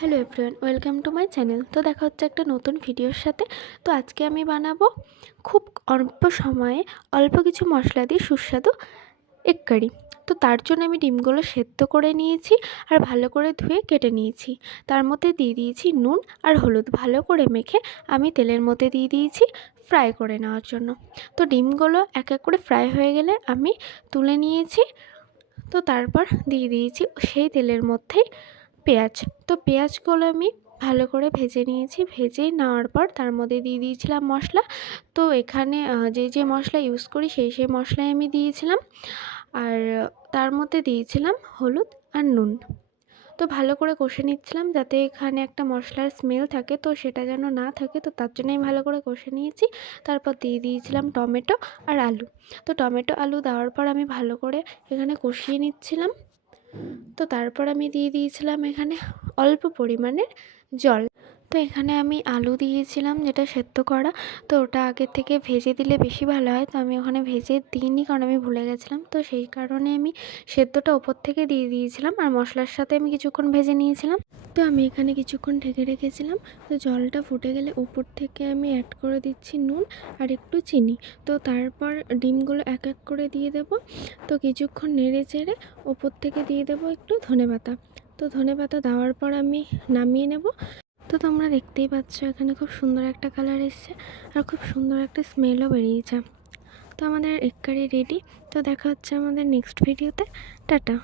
Hello everyone, welcome to my channel. তো দেখা হচ্ছে একটা নতুন ভিডিওর সাথে। তো আজকে আমি বানাবো খুব অল্প সময়ে অল্প কিছু মশলা দিয়ে সুস্বাদু এগ কারি। তো তার জন্য আমি ডিমগুলো সেদ্ধ করে নিয়েছি আর ভালো করে ধুয়ে কেটে নিয়েছি। তার মধ্যে দিয়ে দিয়েছি নুন আর হলুদ, ভালো করে মেখে আমি তেলের মধ্যে দিয়ে দিয়েছি ফ্রাই করে নেওয়ার জন্য। তো ডিমগুলো এক এক করে ফ্রাই হয়ে গেলে আমি তুলে নিয়েছি। তো তারপর দিয়ে দিয়েছি সেই তেলের মধ্যেই পেঁয়াজ। তো পেঁয়াজগুলো আমি ভালো করে ভেজে নিয়েছি। ভেজে নেওয়ার পর তার মধ্যে দিয়ে দিয়েছিলাম মশলা। তো এখানে যে মশলা ইউজ করি সেই মশলাই আমি দিয়েছিলাম। আর তার মধ্যে দিয়েছিলাম হলুদ আর নুন। তো ভালো করে কষে নিচ্ছিলাম যাতে এখানে একটা মশলার স্মেল থাকে, তো সেটা যেন না থাকে। তো তার জন্য আমি ভালো করে কষে নিয়েছি। তারপর দিয়ে দিয়েছিলাম টমেটো আর আলু। তো টমেটো আলু দেওয়ার পর আমি ভালো করে এখানে কষিয়ে নিচ্ছিলাম। তো তারপর আমি দিয়ে দিয়েছিলাম এখানে অল্প পরিমাণের জল। তো এখানে আমি আলু দিয়েছিলাম যেটা সেদ্ধ করা। তো ওটা আগে থেকে ভেজে দিলে বেশি ভালো হয়। তো আমি ওখানে ভেজে দিইনি, কারণ আমি ভুলে গেছিলাম। তো সেই কারণে আমি সেদ্ধটা ওপর থেকে দিয়ে দিয়েছিলাম আর মশলার সাথে আমি কিছুক্ষণ ভেজে নিয়েছিলাম। তো আমি এখানে কিছুক্ষণ ঢেকে রেখেছিলাম। তো জলটা ফুটে গেলে উপর থেকে আমি অ্যাড করে দিচ্ছি নুন আর একটু চিনি। তো তারপর ডিমগুলো এক এক করে দিয়ে দেব। তো কিছুক্ষণ নেড়ে চেড়ে ওপর থেকে দিয়ে দেব একটু ধনেপাতা। তো ধনেপাতা দেওয়ার পর আমি নামিয়ে নেব। তো তোমরা দেখতেই পাচ্ছ এখানে খুব সুন্দর একটা কালার এসছে আর খুব সুন্দর একটা স্মেলও বেরিয়েছে। তো আমাদের এগ কারি রেডি। তো দেখা হচ্ছে আমাদের নেক্সট ভিডিওতে। টাটা।